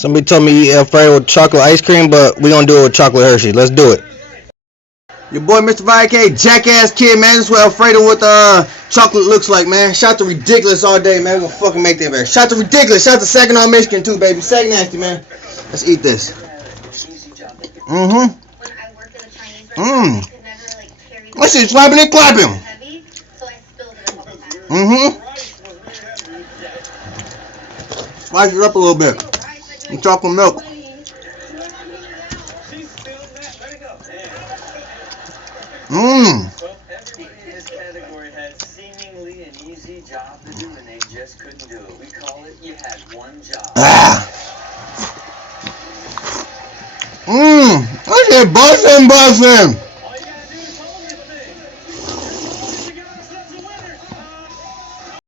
Somebody told me eat Alfredo with chocolate ice cream, but we gonna do it with chocolate Hershey. Let's do it. Your boy Mr. VK, jackass kid, man. This is what Alfredo with chocolate looks like, man. Shout to Ridiculous all day, man. We gonna fucking make that, man. Shout to Ridiculous. Shout to Second on Michigan too, baby. Second Nasty, man. Let's eat this. That shit's slapping and clapping. Spice it up a little bit. And chocolate milk. This category had seemingly an easy job to do, and they just couldn't do it. We call it you had one job. I said bussin'.